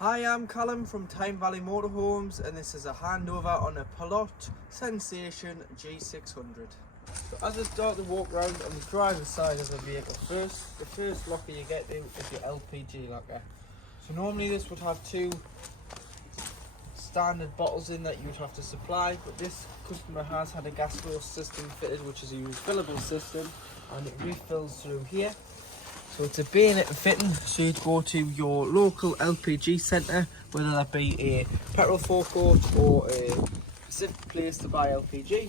Hi, I'm Callum from Tyne Valley Motorhomes, and this is a handover on a Pilote Sensation G600. So as I start to walk around on the driver's side of the vehicle, the first locker you get to is your LPG locker. So normally this would have two standard bottles in that you would have to supply, but this customer has had a gas flow system fitted, which is a refillable system, and it refills through here. So it's a bayonet fitting, so you'd go to your local LPG centre, whether that be a petrol forecourt or a specific place to buy LPG.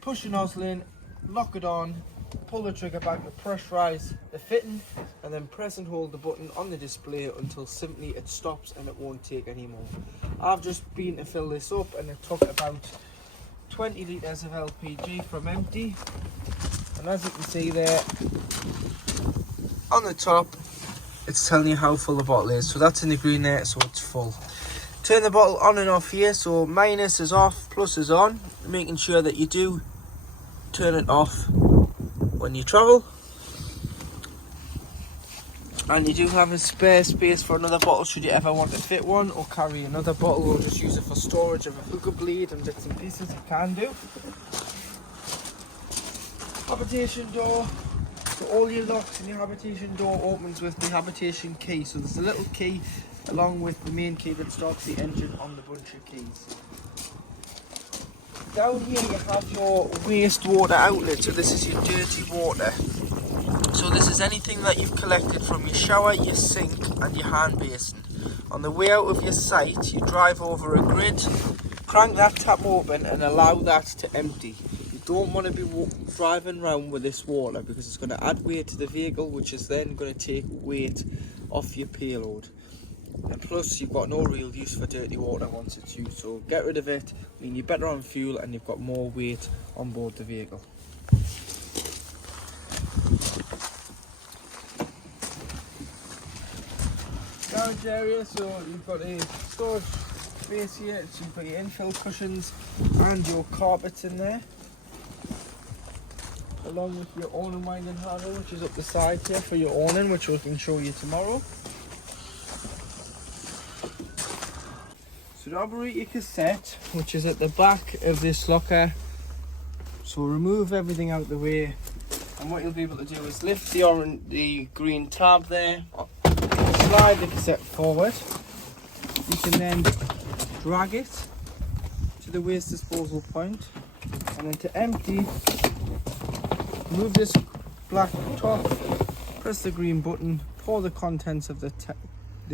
Push the nozzle in, lock it on, pull the trigger back to pressurise the fitting, and then press and hold the button on the display until simply it stops and it won't take any more. I've just been to fill this up and it took about 20 litres of LPG from empty, and as you can see there, on the top it's telling you how full the bottle is, so that's in the green there, so it's full. Turn the bottle on and off here, so minus is off, plus is on, making sure that you do turn it off when you travel. And you do have a spare space for another bottle should you ever want to fit one or carry another bottle, or just use it for storage of a hookah bleed and bits and pieces. You can do. Habitation door. So all your locks in your habitation door opens with the habitation key. So there's a little key along with the main key that starts the engine on the bunch of keys. Down here you have your wastewater outlet. So this is your dirty water. So this is anything that you've collected from your shower, your sink and your hand basin. On the way out of your site, you drive over a grid, crank that tap open and allow that to empty. Don't want to be driving around with this water because it's going to add weight to the vehicle, which is then going to take weight off your payload. And plus you've got no real use for dirty water once it's used, so get rid of it. I mean, you're better on fuel and you've got more weight on board the vehicle. Garage area, so you've got a storage space here, so you've got your infill cushions and your carpets in there, along with your awning winding handle, which is up the side here for your awning, which we can show you tomorrow. So to operate your cassette, which is at the back of this locker, so remove everything out of the way, and what you'll be able to do is lift the green tab there, slide the cassette forward. You can then drag it to the waste disposal point, and then to empty, remove this black top, press the green button, pour the contents of the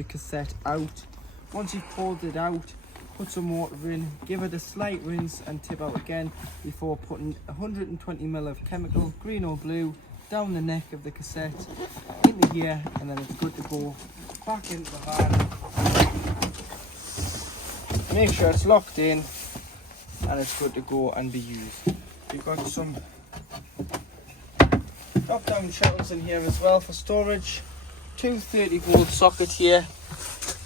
cassette out. Once you've poured it out, put some water in, give it a slight rinse and tip out again before putting 120 ml of chemical, green or blue, down the neck of the cassette, into here, and then it's good to go back into the van. Make sure it's locked in and it's good to go and be used. You've got some drop down shelves in here as well for storage. 230 volt socket here.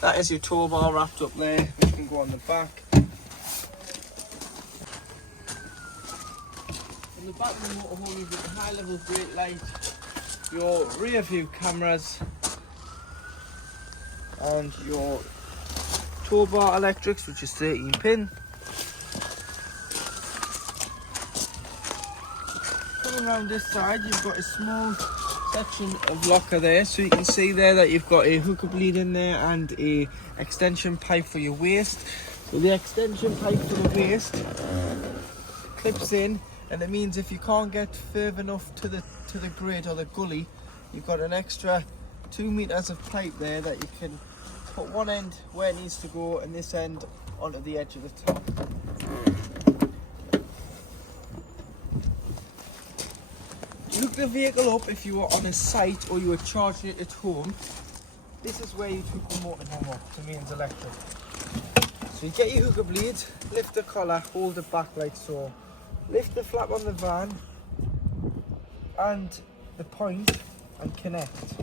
That is your tow bar wrapped up there, which can go on the back. In the back of the motorhome you've got a high level brake light, your rear view cameras and your tow bar electrics, which is 13 pin. Coming around this side you've got a small section of locker there, so you can see there that you've got a hookah bleed in there and a extension pipe for your waste. So the extension pipe for the waste clips in, and it means if you can't get further enough to the grid or the gully, you've got an extra 2 meters of pipe there that you can put one end where it needs to go and this end onto the edge of the top. Hook the vehicle up if you were on a site or you were charging it at home. This is where you hook the motorhome up to mains electric. So you get your hookah bleed, lift the collar, hold it back like so. Lift the flap on the van and the point and connect.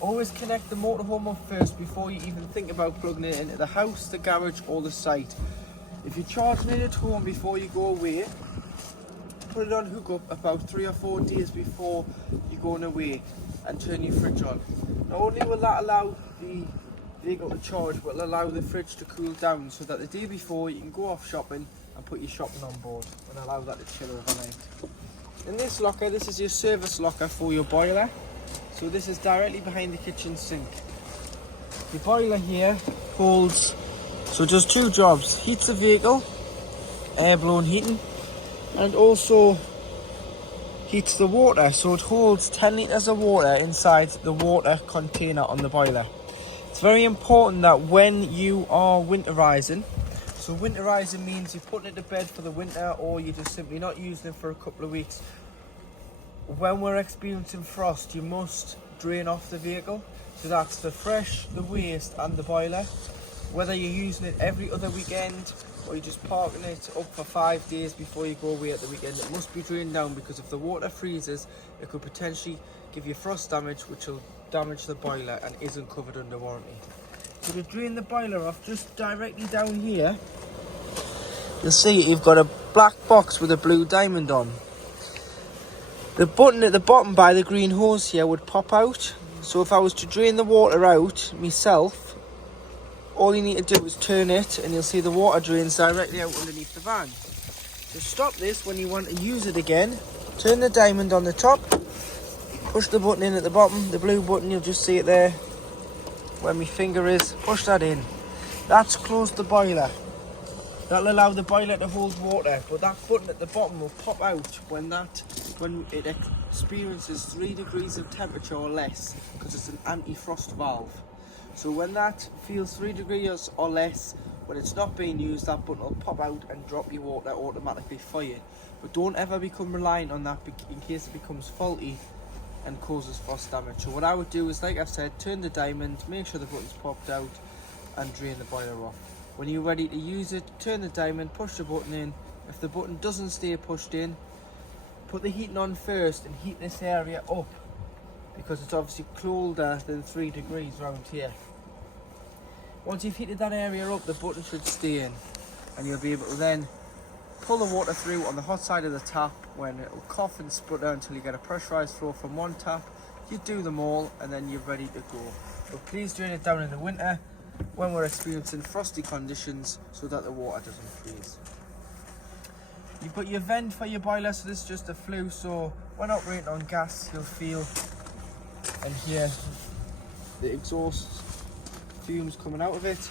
Always connect the motorhome up first before you even think about plugging it into the house, the garage or the site. If you're charging it at home before you go away, put it on hookup about 3 or 4 days before you're going away and turn your fridge on. Not only will that allow the vehicle to charge, but it'll allow the fridge to cool down so that the day before you can go off shopping and put your shopping on board and allow that to chill overnight. In this locker, this is your service locker for your boiler. So this is directly behind the kitchen sink. The boiler here holds, so it does two jobs: heats the vehicle, air blown heating, and also heats the water. So it holds 10 litres of water inside the water container on the boiler. It's very important that when you are winterizing, so winterizing means you're putting it to bed for the winter or you're just simply not using it for a couple of weeks. When we're experiencing frost, you must drain off the vehicle. So that's the fresh, the waste and the boiler. Whether you're using it every other weekend or you're just parking it up for 5 days before you go away at the weekend, it must be drained down, because if the water freezes, it could potentially give you frost damage, which will damage the boiler and isn't covered under warranty. So to drain the boiler off, just directly down here, you'll see you've got a black box with a blue diamond on. The button at the bottom by the green hose here would pop out. So if I was to drain the water out myself, all you need to do is turn it and you'll see the water drains directly out underneath the van. To stop this, when you want to use it again, turn the diamond on the top, push the button in at the bottom, the blue button, you'll just see it there where my finger is, push that in. That's closed the boiler. That'll allow the boiler to hold water, but that button at the bottom will pop out when it experiences 3 degrees of temperature or less, because it's an anti-frost valve. So when that feels 3 degrees or less, when it's not being used, that button will pop out and drop your water automatically for you. But don't ever become reliant on that in case it becomes faulty and causes frost damage. So what I would do is, like I've said, turn the diamond, make sure the button's popped out and drain the boiler off. When you're ready to use it, turn the diamond, push the button in. If the button doesn't stay pushed in, put the heating on first and heat this area up, because it's obviously colder than 3 degrees around here. Once you've heated that area up, the button should stay in and you'll be able to then pull the water through on the hot side of the tap, when it will cough and sputter until you get a pressurised flow from one tap. You do them all and then you're ready to go. But please drain it down in the winter when we're experiencing frosty conditions so that the water doesn't freeze. You've got your vent for your boiler, so this is just a flue, so when operating on gas you'll feel and hear the exhaust fumes coming out of it.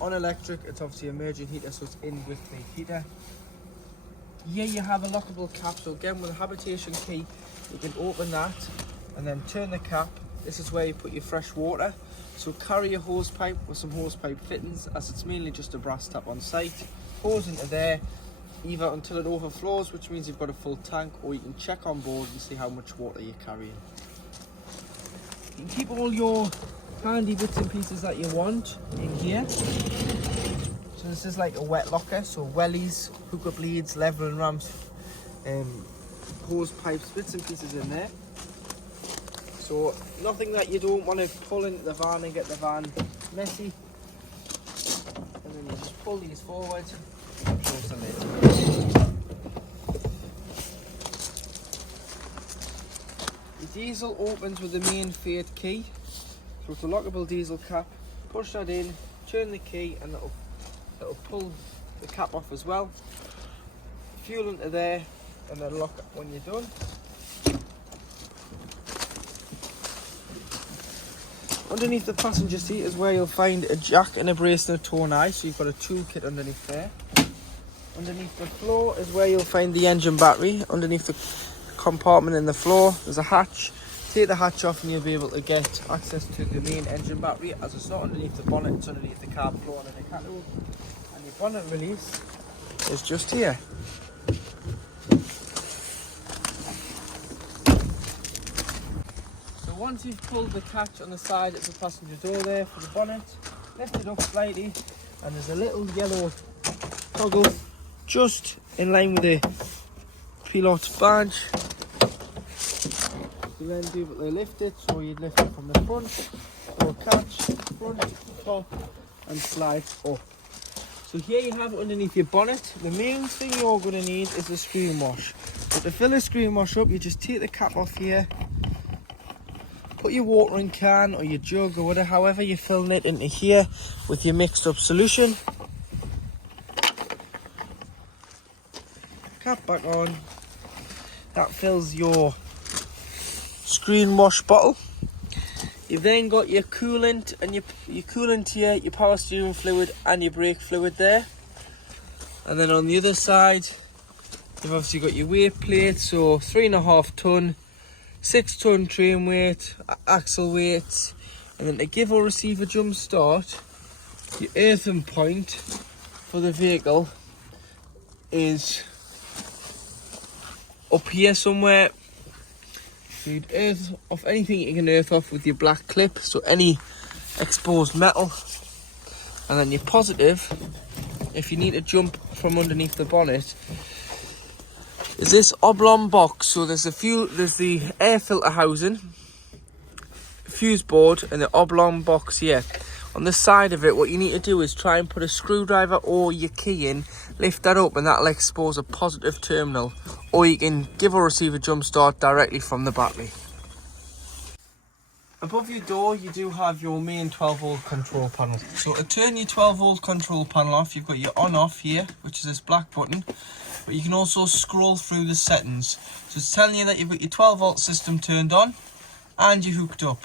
On electric, it's obviously a emergent heater, so it's in with the heater. Here you have a lockable cap, so again with a habitation key you can open that and then turn the cap. This is where you put your fresh water. So carry your hose pipe with some hose pipe fittings, as it's mainly just a brass tap on site. Hose into there, either until it overflows, which means you've got a full tank, or you can check on board and see how much water you're carrying. You can keep all your handy bits and pieces that you want in here. So this is like a wet locker, so wellies, hookup leads, leveling ramps, hose pipes, bits and pieces in there. So nothing that you don't want to pull into the van and get the van messy. And then you just pull these forward and close the lid. The diesel opens with the main Fiat key. So it's a lockable diesel cap. Push that in, turn the key, and it'll pull the cap off as well. Fuel into there and then lock it when you're done. Underneath the passenger seat is where you'll find a jack and a brace and a tow knife, so you've got a toolkit underneath there. Underneath the floor is where you'll find the engine battery. Underneath the compartment in the floor there's a hatch. Take the hatch off and you'll be able to get access to the main engine battery, as it's not underneath the bonnet, it's underneath the cab floor and the cattle. And your bonnet release is just here. Once you've pulled the catch on the side of the passenger door there for the bonnet, lift it up slightly and there's a little yellow toggle just in line with the Pilote badge. You then be able to lift it, so you'd lift it from the front, or catch, front, top and slide up. So here you have it underneath your bonnet. The main thing you're going to need is a screen wash. But to fill a screen wash up, you just take the cap off here, put your watering can or your jug or whatever, however you're filling it, into here with your mixed up solution. Cap back on. That fills your screen wash bottle. You've then got your coolant and your coolant here, your power steering fluid and your brake fluid there. And then on the other side, you've obviously got your weight plate, so 3.5 ton, 6 ton train weight, axle weight, and then to give or receive a jump start, your earthing point for the vehicle is up here somewhere. You'd earth off anything you can earth off with your black clip, so any exposed metal. And then your positive, if you need to jump from underneath the bonnet, is this oblong box. So there's the air filter housing, fuse board, and the oblong box here. On the side of it, what you need to do is try and put a screwdriver or your key in, lift that up, and that'll expose a positive terminal. Or you can give or receive a jump start directly from the battery. Above your door, you do have your main 12-volt control panel. So to turn your 12-volt control panel off, you've got your on-off here, which is this black button. But you can also scroll through the settings. So it's telling you that you've got your 12-volt system turned on and you're hooked up.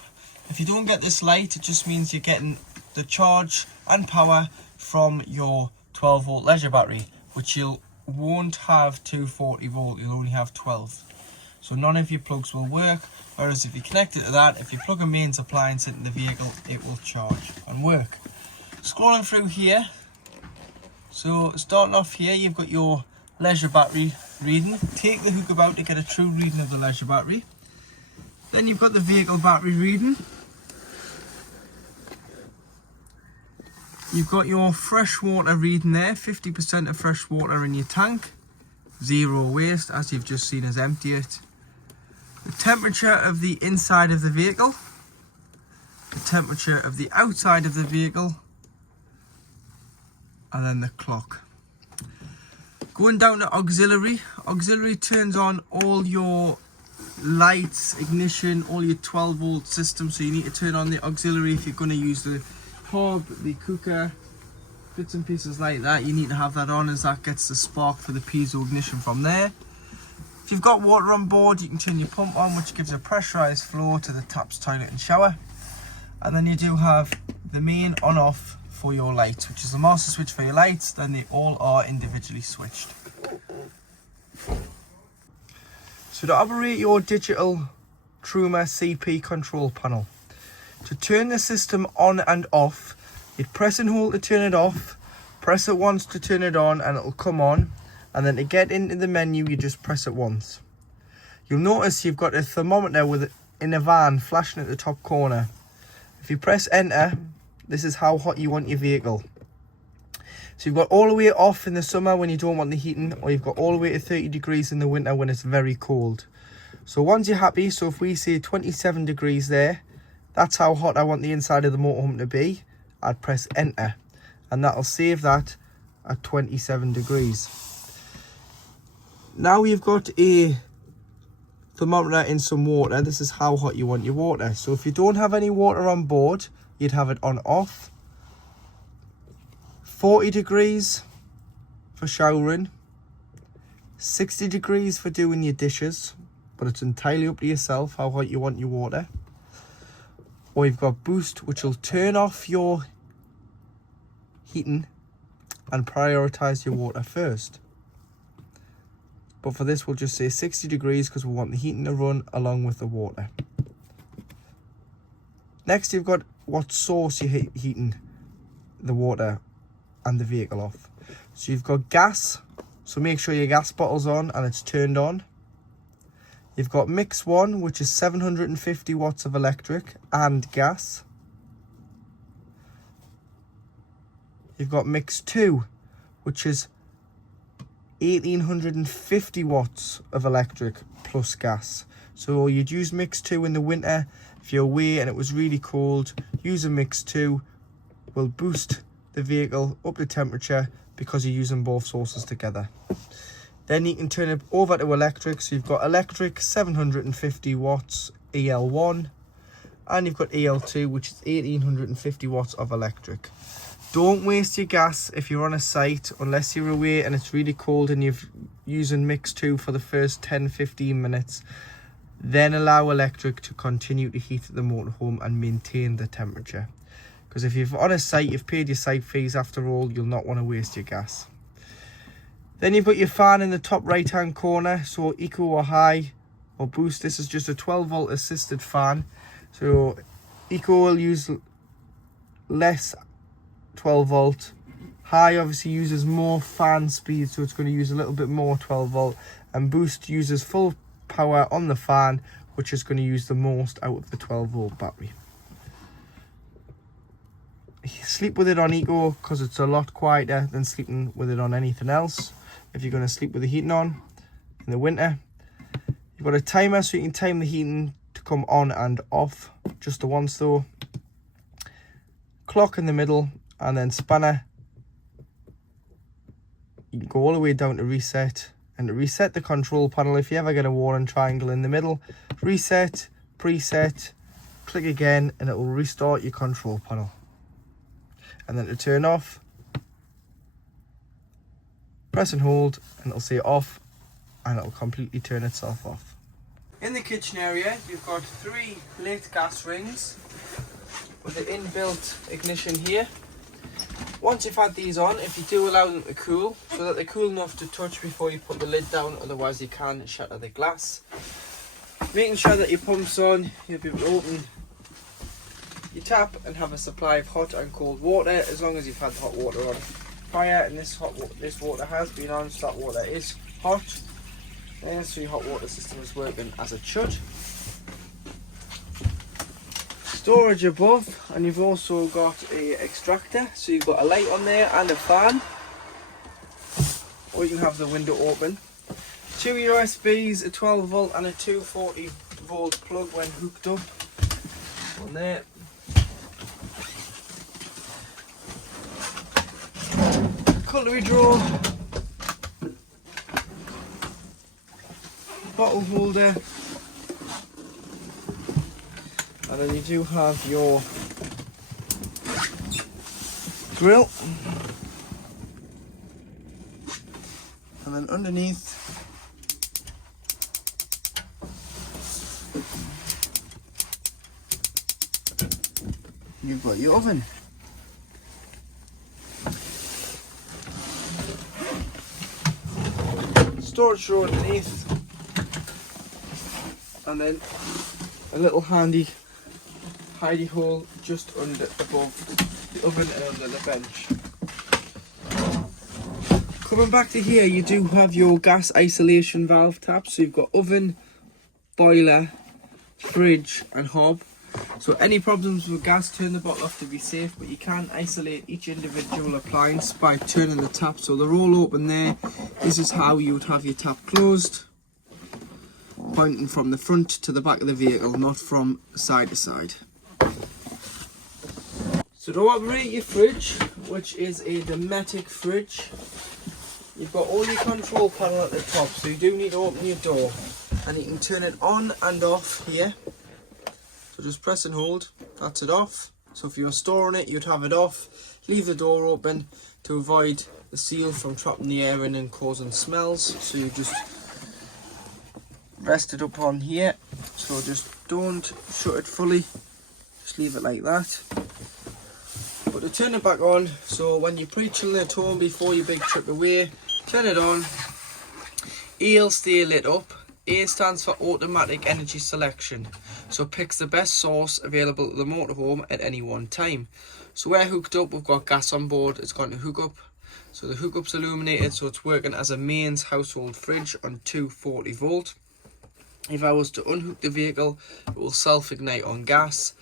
If you don't get this light, it just means you're getting the charge and power from your 12-volt leisure battery, which you won't have 240 volt, you'll only have 12. So none of your plugs will work, whereas if you connect it to that, if you plug a mains appliance into the vehicle, it will charge and work. Scrolling through here, so starting off here, you've got your leisure battery reading. Take the hook out to get a true reading of the leisure battery. Then you've got the vehicle battery reading. You've got your fresh water reading there, 50% of fresh water in your tank, 0 waste, as you've just seen us empty it. The temperature of the inside of the vehicle, the temperature of the outside of the vehicle, and then the clock. Going down to auxiliary, auxiliary turns on all your lights, ignition, all your 12-volt system, so you need to turn on the auxiliary if you're going to use the hob, the cooker, bits and pieces like that. You need to have that on, as that gets the spark for the piezo ignition from there. If you've got water on board, you can turn your pump on, which gives a pressurized flow to the taps, toilet and shower. And then you do have the main on off for your lights, which is the master switch for your lights. Then they all are individually switched. So to operate your digital Truma CP control panel, to turn the system on and off, you'd press and hold to turn it off, press it once to turn it on and it'll come on, and then to get into the menu you just press it once. You'll notice you've got a thermometer in a van flashing at the top corner. If you press enter, this is how hot you want your vehicle. So you've got all the way off in the summer when you don't want the heating, or you've got all the way to 30 degrees in the winter when it's very cold. So once you're happy, so if we say 27 degrees there, that's how hot I want the inside of the motorhome to be, I'd press enter, and that'll save that at 27 degrees. Now you've got a thermometer in some water. This is how hot you want your water. So if you don't have any water on board, you'd have it on off. 40 degrees for showering, 60 degrees for doing your dishes, but it's entirely up to yourself how hot you want your water. Or you've got boost, which will turn off your heating and prioritize your water first. But for this, we'll just say 60 degrees because we want the heating to run along with the water. Next, you've got what source you're heating the water and the vehicle off. So you've got gas, so make sure your gas bottle's on and it's turned on. You've got mix 1, which is 750 watts of electric and gas. You've got mix 2, which is 1850 watts of electric plus gas. So you'd use mix 2 in the winter. If you're away and it was really cold, use a mix 2. Will boost the vehicle up to temperature because you're using both sources together. Then you can turn it over to electric. So you've got electric 750 watts EL1, and you've got EL2, which is 1850 watts of electric. Don't waste your gas if you're on a site, unless you're away and it's really cold and you're using mix 2 for the first 10-15 minutes. Then allow electric to continue to heat the motorhome and maintain the temperature. Because if you're on a site, you've paid your site fees after all, you'll not want to waste your gas. Then you've got your fan in the top right hand corner, so eco or high or boost. This is just a 12 volt assisted fan. So eco will use less 12 volt. High obviously uses more fan speed, so it's going to use a little bit more 12 volt. And boost uses full power on the fan, which is going to use the most out of the 12 volt battery. Sleep with it on eco because it's a lot quieter than sleeping with it on anything else. If you're going to sleep with the heating on in the winter, you've got a timer so you can time the heating to come on and off just the once though. Clock in the middle, and then spanner. You can go all the way down to reset, and to reset the control panel, if you ever get a warning triangle in the middle, reset, preset, click again, and it will restart your control panel. And then to turn off, press and hold, and it'll say off, and it'll completely turn itself off. In the kitchen area, you've got 3 lit gas rings with the inbuilt ignition here. Once you've had these on, if you do allow them to cool, so that they're cool enough to touch before you put the lid down, otherwise you can shatter the glass. Making sure that your pump's on, you'll be able to open your tap and have a supply of hot and cold water, as long as you've had hot water on prior, and this water has been on, so that water is hot. And so your hot water system is working as it should. Storage above, and you've also got a extractor, so you've got a light on there and a fan, or you can have the window open. 2 USBs, a 12 volt and a 240 volt plug when hooked up on there. Cutlery drawer, bottle holder, and then you do have your grill, and then underneath you've got your oven. Storage drawer underneath, and then a little handy hidey hole just above the oven and under the bench. Coming back to here, you do have your gas isolation valve tabs. So you've got oven, boiler, fridge and hob. So any problems with gas, turn the bottle off to be safe, but you can isolate each individual appliance by turning the tap. So they're all open there. This is how you would have your tap closed, pointing from the front to the back of the vehicle, not from side to side. So to operate your fridge, which is a Dometic fridge, you've got all your control panel at the top, so you do need to open your door, and you can turn it on and off here. So just press and hold, that's it off. So if you're storing it, you'd have it off. Leave the door open to avoid the seal from trapping the air in and causing smells. So you just rest it up on here. So just don't shut it fully, just leave it like that. But to turn it back on, so when you're pre-chilling at home before your big trip away, turn it on. E will stay lit up. A stands for automatic energy selection, so it picks the best source available at the motorhome at any one time. So we're hooked up, we've got gas on board, it's going to hook up. So the hookup's illuminated, so it's working as a mains household fridge on 240 volt. If I was to unhook the vehicle, it will self-ignite on gas.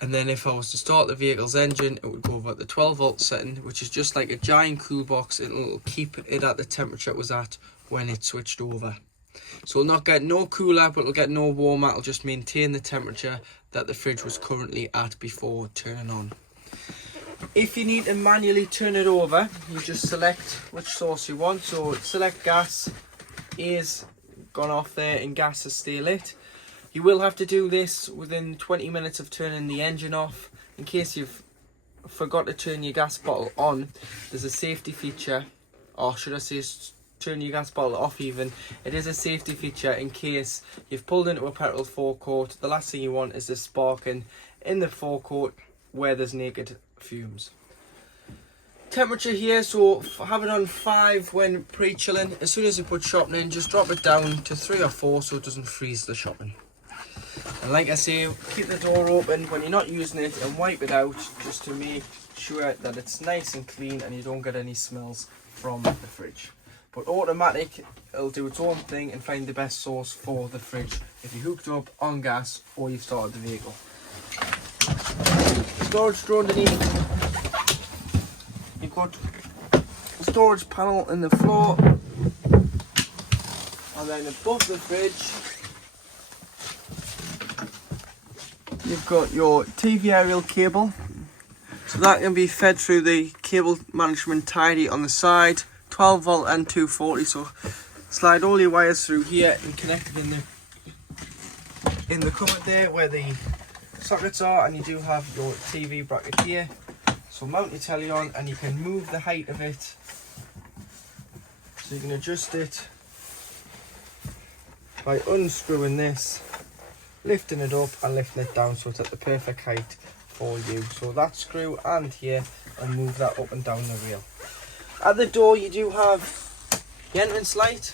And then if I was to start the vehicle's engine, it would go over at the 12 volt setting, which is just like a giant cool box. It'll keep it at the temperature it was at when it switched over. So it'll not get no cooler, but it'll get no warmer. It'll just maintain the temperature that the fridge was currently at before turning on. If you need to manually turn it over, you just select which source you want. So select gas, A's gone off there and gas is still lit. You will have to do this within 20 minutes of turning the engine off. In case you've forgot to turn your gas bottle on, there's a safety feature, or should I say turn your gas bottle off even. It is a safety feature in case you've pulled into a petrol forecourt. The last thing you want is this sparking in the forecourt where there's naked fumes. Temperature here, so have it on 5 when pre-chilling. As soon as you put shopping in, just drop it down to 3 or 4 so it doesn't freeze the shopping. And like I say, keep the door open when you're not using it and wipe it out just to make sure that it's nice and clean and you don't get any smells from the fridge. But automatic, it'll do its own thing and find the best source for the fridge if you hooked up on gas or you've started the vehicle. Storage drawer underneath. You've got a storage panel in the floor, and then above the fridge you've got your TV aerial cable, so that can be fed through the cable management tidy on the side. 12 volt and 240, so slide all your wires through here and connect it in the cupboard there where the sockets are, and you do have your TV bracket here. So mount your telly on and you can move the height of it, so you can adjust it by unscrewing this, lifting it up and lifting it down so it's at the perfect height for you. So that screw and here, and move that up and down the rail. At the door you do have the entrance light,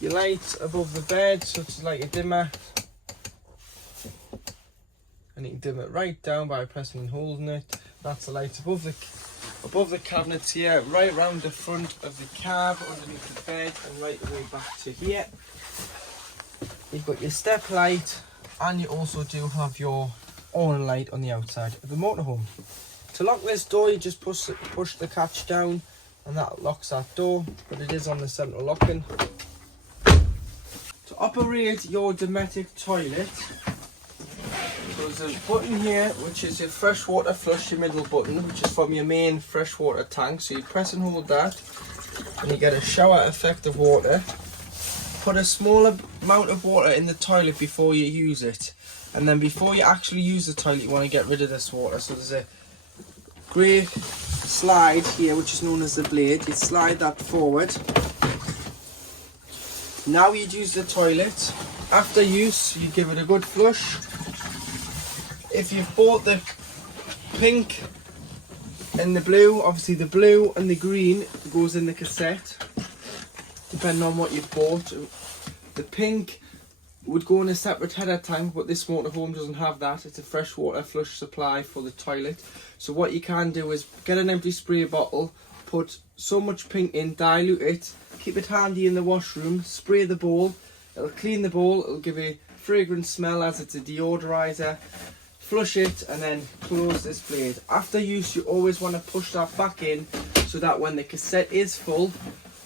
your light above the bed, so it's like a dimmer, and you can dim it right down by pressing and holding it. That's the light above the cabinets here, right around the front of the cab, underneath the bed, and right the way back to here. You've got your step light, and you also do have your awning light on the outside of the motorhome. To lock this door, you just push the catch down, and that locks that door, but it is on the central locking. To operate your domestic toilet, there's a button here which is your freshwater flush, your middle button, which is from your main freshwater tank. So you press and hold that and you get a shower effect of water. Put a small amount of water in the toilet before you use it, and then before you actually use the toilet you want to get rid of this water. So there's a grey slide here which is known as the blade. You slide that forward. Now you'd use the toilet. After use you give it a good flush. If you've bought the pink and the blue, obviously the blue and the green goes in the cassette, depending on what you've bought. The pink would go in a separate header tank, but this motorhome doesn't have that. It's a freshwater flush supply for the toilet. So what you can do is get an empty spray bottle, put so much pink in, dilute it, keep it handy in the washroom, spray the bowl. It'll clean the bowl, it'll give a fragrant smell as it's a deodorizer. Flush it and then close this blade. After use you always want to push that back in so that when the cassette is full,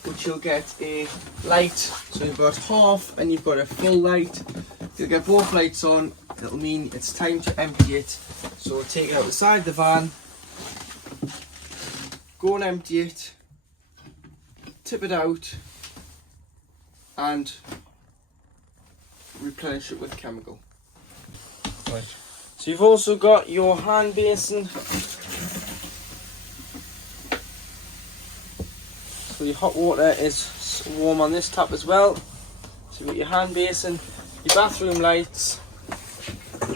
which you'll get a light, so you've got half and you've got a full light. If you get both lights on, it'll mean it's time to empty it. So take it out the side of the van, go and empty it, tip it out and replenish it with chemical. Right. So you've also got your hand basin. So your hot water is warm on this tap as well. So you've got your hand basin, your bathroom lights,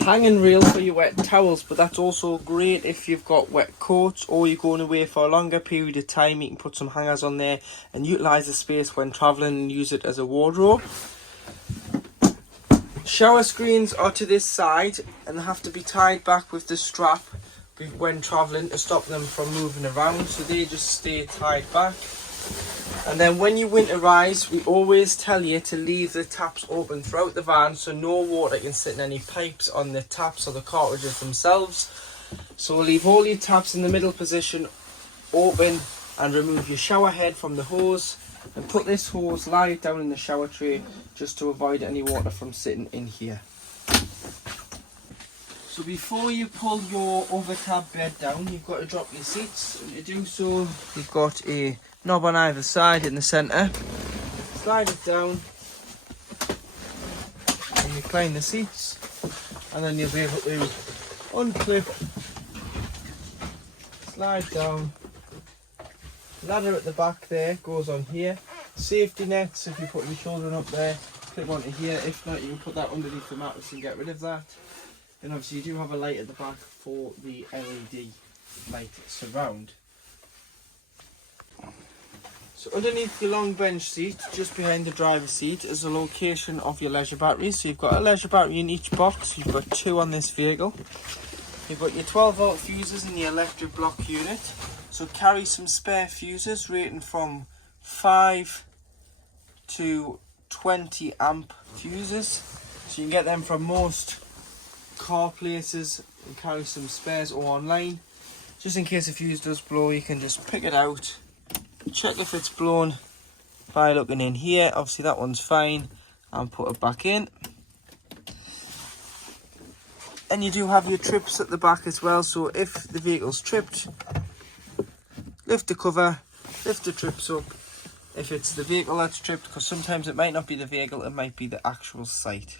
hanging rail for your wet towels, but that's also great if you've got wet coats or you're going away for a longer period of time. You can put some hangers on there and utilise the space when travelling and use it as a wardrobe. Shower screens are to this side and they have to be tied back with the strap when travelling to stop them from moving around, so they just stay tied back. And then when you winterise, we always tell you to leave the taps open throughout the van so no water can sit in any pipes on the taps or the cartridges themselves. So leave all your taps in the middle position open and remove your shower head from the hose. And put this hose, lie it down in the shower tray just to avoid any water from sitting in here. So before you pull your overcab bed down, you've got to drop your seats. And to do so, you've got a knob on either side in the centre. slide it down and recline the seats, and then you'll be able to unclip, slide down. Ladder at the back there goes on here. Safety nets, if you put your children up there, clip onto here. If not, you can put that underneath the mattress and get rid of that. And obviously you do have a light at the back for the LED light surround. So underneath the long bench seat, just behind the driver's seat, is the location of your leisure batteries. So you've got a leisure battery in each box. You've got 2 on this vehicle. You've got your 12 volt fuses in the electric block unit. So carry some spare fuses rating from 5 to 20 amp fuses. So you can get them from most car places and carry some spares, or online. Just in case a fuse does blow, you can just pick it out, check if it's blown by looking in here. Obviously that one's fine, and put it back in. And you do have your trips at the back as well, so if the vehicle's tripped, lift the cover, lift the trips up. If it's the vehicle that's tripped, because sometimes it might not be the vehicle, it might be the actual site.